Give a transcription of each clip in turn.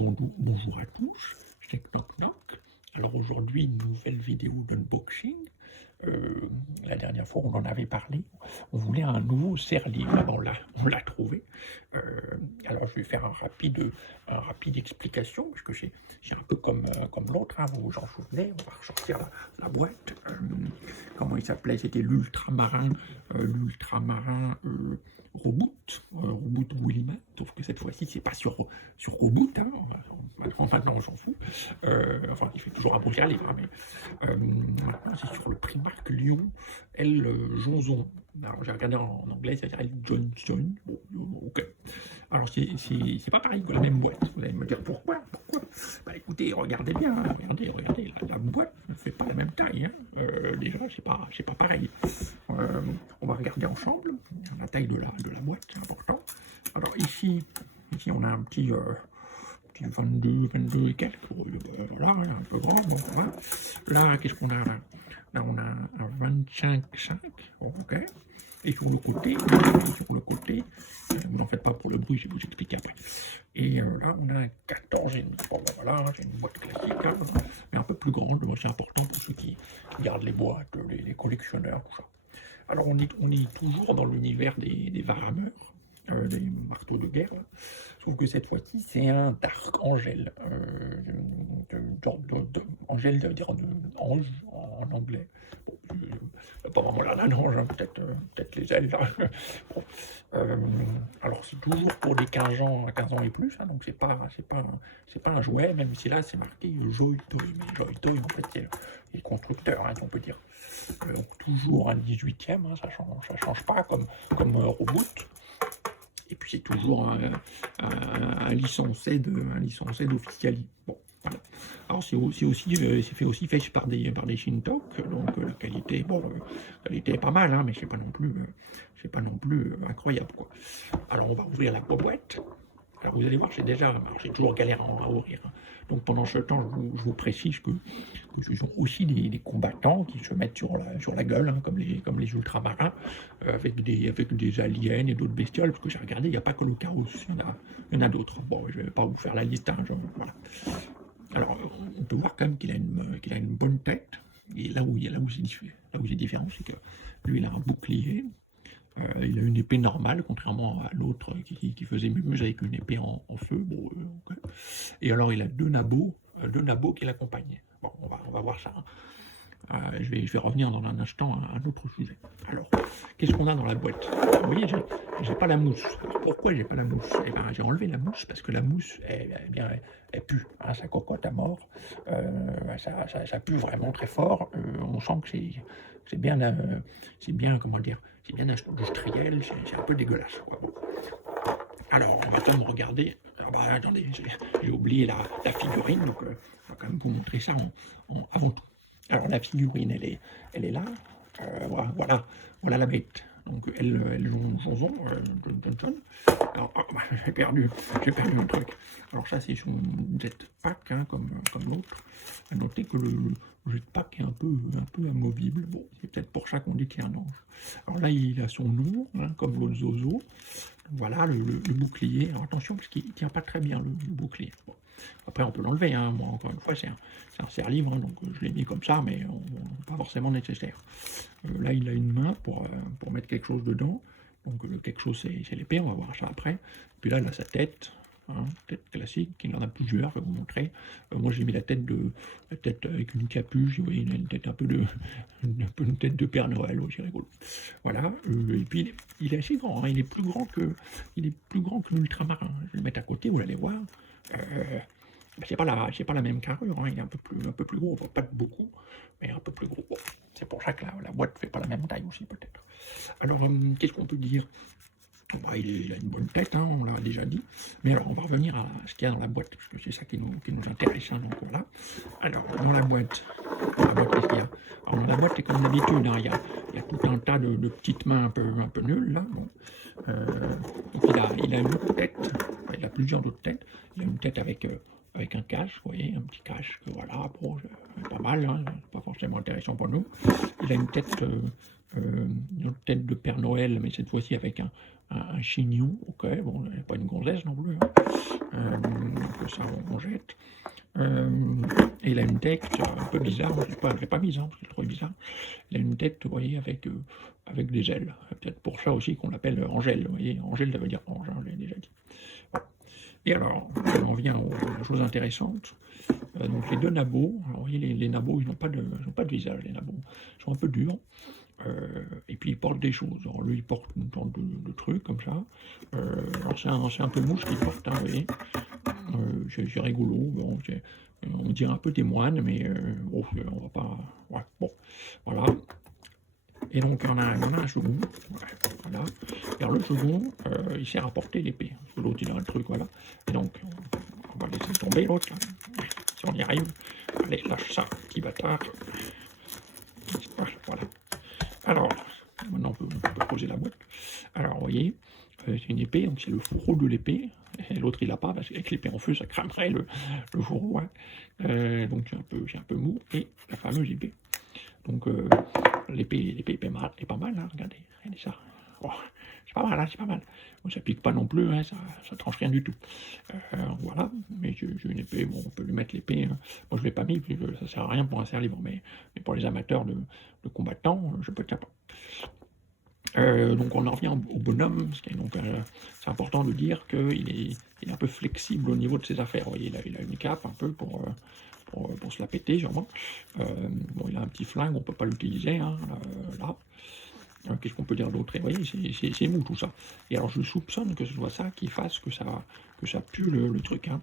Bonjour à tous, c'est Knock Knock. Alors aujourd'hui, une nouvelle vidéo d'unboxing. La dernière fois, on en avait parlé. On voulait un nouveau serre-livre. Ah ben, on l'a trouvé. Alors je vais faire un rapide explication, parce que j'ai un peu comme l'autre, hein, vous vous en souvenez. On va ressortir la boîte. Comment il s'appelait? C'était l'ultramarin Reboot, Reboot Williman, sauf que cette fois-ci c'est pas sur Reboot, hein, maintenant on s'en fout, enfin il fait toujours un bon livre, hein, mais maintenant c'est sur le Primark Lyon L. Jonzon. Alors j'ai regardé en anglais, ça dirait Johnson, bon, ok. Alors c'est pas pareil que la même boîte, vous allez me dire pourquoi. Bah écoutez, regardez bien, hein, regardez, la boîte ne fait pas la même taille, hein. Déjà c'est pas pareil. On va regarder ensemble la taille de la boîte, c'est important. Alors ici on a un petit 22 et quelques, voilà, un peu grand. Bon, voilà. Là, qu'est-ce qu'on a là? Là, on a un 25,5, ok. Et sur le côté, vous n'en faites pas pour le bruit, je vais vous expliquer après. Et là, on a un 14,5. Bon, ben voilà, c'est une boîte classique, hein, mais un peu plus grande. C'est important pour ceux qui gardent les boîtes, les collectionneurs, tout ça. Alors, on est toujours dans l'univers des Warhammer, des marteaux de guerre, là. Sauf que cette fois-ci, c'est un Dark Angel, Angel, ça veut dire ange en anglais. Bon, pas vraiment la ange, hein, peut-être les ailes, là. Bon, alors c'est toujours pour les 15 ans et plus, hein, donc c'est pas un jouet, même si là c'est marqué Joy Toy, mais Joy Toy en fait c'est les constructeurs, hein, on peut dire. Donc toujours un 18e, hein, ça change pas comme Reboot. Et puis c'est toujours un licencé d'Officiali. Bon, voilà. Alors c'est fait aussi par des Shintok, donc la qualité, bon, la qualité est pas mal, hein, mais c'est pas non plus incroyable, quoi. Alors on va ouvrir la boîte. Alors vous allez voir, j'ai toujours galère à ouvrir, hein. Donc pendant ce temps, je vous précise que ce sont aussi des combattants qui se mettent sur la gueule, hein, comme les ultramarins, avec des aliens et d'autres bestioles, parce que j'ai regardé, il n'y a pas que le chaos, il y en a d'autres. Bon, je ne vais pas vous faire la liste, hein, voilà. Alors on peut voir quand même qu'il a une bonne tête, et là où c'est différent, c'est que lui il a un bouclier. Il a une épée normale, contrairement à l'autre qui faisait mumuse avec une épée en feu. Bon, okay. Et alors, il a deux nabots qui l'accompagnent. Bon, on va voir ça, hein. Je vais revenir dans un instant à un autre sujet. Alors, qu'est-ce qu'on a dans la boîte? Vous voyez, j'ai pas la mousse. Alors, pourquoi j'ai pas la mousse? Eh ben, j'ai enlevé la mousse parce que la mousse, elle pue, hein, ça cocotte à mort. Ça pue vraiment très fort. On sent que c'est bien, comment dire, c'est bien industriel, c'est un peu dégueulasse, quoi. Bon. Alors, on va quand même regarder. Ah bah, attendez, j'ai oublié la figurine, donc on va quand même vous montrer ça avant tout. Alors, la figurine, elle est là. Voilà la bête. Donc, elle Johnson. Alors, bah, j'ai perdu le truc. Alors, ça, c'est son jetpack, hein, comme l'autre. À noter que le jetpack est un peu amovible. Bon, c'est peut-être pour ça qu'on dit qu'il y a un ange. Alors là, il a son nom, hein, comme l'autre Zozo. Voilà le bouclier. Alors attention, parce qu'il ne tient pas très bien le bouclier. Bon. Après, on peut l'enlever, hein. Moi, encore une fois, c'est un serre-livre, hein, donc je l'ai mis comme ça, mais pas forcément nécessaire. Là, il a une main pour mettre quelque chose dedans. Donc le quelque chose, c'est l'épée, on va voir ça après. Puis là, il a sa tête. Hein, tête classique, il en a plusieurs, je vais vous montrer. Moi j'ai mis la tête avec une capuche, vous voyez, une tête un peu une tête de Père Noël, c'est rigolo. Voilà, et puis il est assez grand, hein, il est plus grand que l'ultramarin. Je vais le mettre à côté, vous allez voir. C'est pas la même carrure, hein, il est un peu plus gros, pas beaucoup, mais un peu plus gros. Bon, c'est pour ça que la boîte fait pas la même taille aussi peut-être. Alors qu'est-ce qu'on peut dire? Bah, il a une bonne tête, hein, on l'a déjà dit. Mais alors, on va revenir à ce qu'il y a dans la boîte, parce que c'est ça qui nous intéresse. Hein, donc voilà. Alors, dans la boîte, qu'est-ce qu'il y a? Alors, dans la boîte, c'est comme d'habitude, hein, il y a tout un tas de petites mains un peu nulles, là. Bon. Donc, il a une autre tête, enfin, il a plusieurs autres têtes. Il a une tête avec un cache, vous voyez, un petit cache, que voilà, bon, pas mal, hein, pas forcément intéressant pour nous. Il a une autre tête de Père Noël, mais cette fois-ci avec un chignon, ok, bon, pas une gonzesse non plus, hein. ça on jette. Et il a une tête un peu bizarre, je l'ai pas mise, hein, parce que je l'ai trouvé bizarre. Il a une tête, vous voyez, avec des ailes. C'est peut-être pour ça aussi qu'on l'appelle Angèle, vous voyez, Angèle, ça veut dire ange, hein, je l'ai déjà dit. Bon. Et alors, on vient aux choses intéressantes. Donc les deux nabots, alors vous voyez, les nabots, ils n'ont pas de visage, les nabots. Ils sont un peu durs. Et puis ils portent des choses. Alors lui, il porte une sorte de truc comme ça. Alors c'est un peu mouche qu'il porte, hein, vous voyez. C'est rigolo. Bon, on dirait un peu des moines, mais bon, on va pas. Ouais, bon, voilà. Et donc il y en a un second. Voilà. Et alors le second, il sert à porter l'épée. Parce que l'autre, il a un truc, voilà. Et donc, on va laisser tomber l'autre, là. Si on y arrive. Allez, lâche ça, petit bâtard. Voilà. Alors, maintenant on peut poser la boîte. Alors, vous voyez, c'est une épée, donc c'est le fourreau de l'épée. Et l'autre, il l'a pas, parce qu'avec l'épée en feu, ça cramerait le fourreau. Hein. Donc, c'est un peu mou. Et la fameuse épée. Donc, l'épée est pas mal, hein, regardez ça. Oh, c'est pas mal, hein, c'est pas mal. Bon, ça pique pas non plus, hein, ça tranche rien du tout. Voilà, mais j'ai une épée, bon, on peut lui mettre l'épée. Hein. Moi, je l'ai pas mis, puis ça sert à rien pour un serre-livre, mais pour les amateurs de combattants, je peux être sympa. Donc on en revient au bonhomme, c'est important de dire qu'il est un peu flexible au niveau de ses affaires. Vous voyez, il a une cape un peu pour se la péter, sûrement. Bon, il a un petit flingue, on peut pas l'utiliser, hein, là. Qu'est-ce qu'on peut dire d'autre? Vous voyez, c'est mou tout ça. Et alors je soupçonne que ce soit ça qui fasse que ça pue le truc. Hein.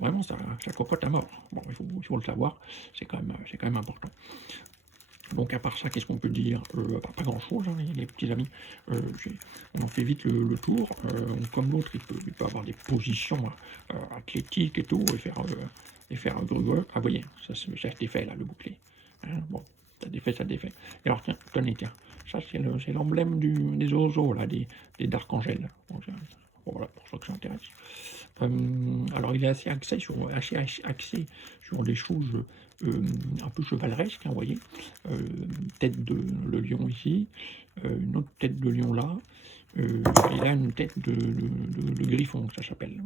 Vraiment, ça cocotte à mort. Bon, il faut le savoir, c'est quand même important. Donc à part ça, qu'est-ce qu'on peut dire? Pas grand-chose, hein, les petits amis. On en fait vite le tour. Comme l'autre, il peut avoir des positions athlétiques et tout, et faire un grueux. Ah, vous voyez, ça c'est défait là, le bouclier. Hein, bon, ça défait. Et alors tiens, tenez, tiens, ça c'est l'emblème des oiseaux, là, des d'archangel. Bon, voilà, pour ceux que ça intéresse. Alors il est assez axé sur des choses un peu chevaleresques, hein, vous voyez. Tête de le lion ici, une autre tête de lion là, et là une tête de griffon, ça s'appelle.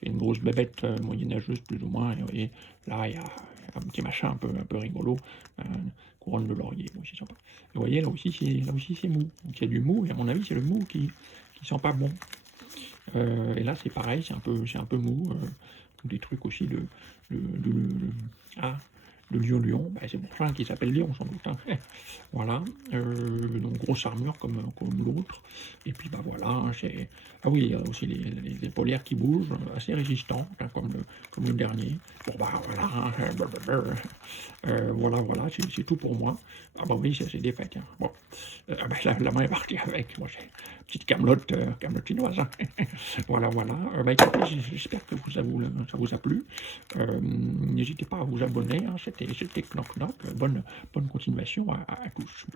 C'est une grosse bébête moyenâgeuse plus ou moins, et vous voyez, là il y a un petit machin un peu rigolo, couronne de laurier, c'est sympa. Et vous voyez, là aussi c'est mou, donc il y a du mou, et à mon avis c'est le mou qui sent pas bon. Et là c'est pareil, c'est un peu mou, des trucs aussi de lion, bah, c'est pour ça qu'il s'appelle lion sans doute. Hein. Voilà, donc grosse armure comme l'autre, et puis bah voilà, hein, ah oui, il y a aussi les épaulières qui bougent, assez résistantes, hein, comme le dernier. Bon bah voilà, voilà, c'est tout pour moi. Ah bah oui, c'est défait, hein. Bon, bah, la main est partie avec, moi j'ai petite camelote chinoise. Hein. Voilà, bah écoutez, j'espère que ça vous a plu. N'hésitez pas à vous abonner, hein. C'était Knock Knock. Bonne continuation à tous.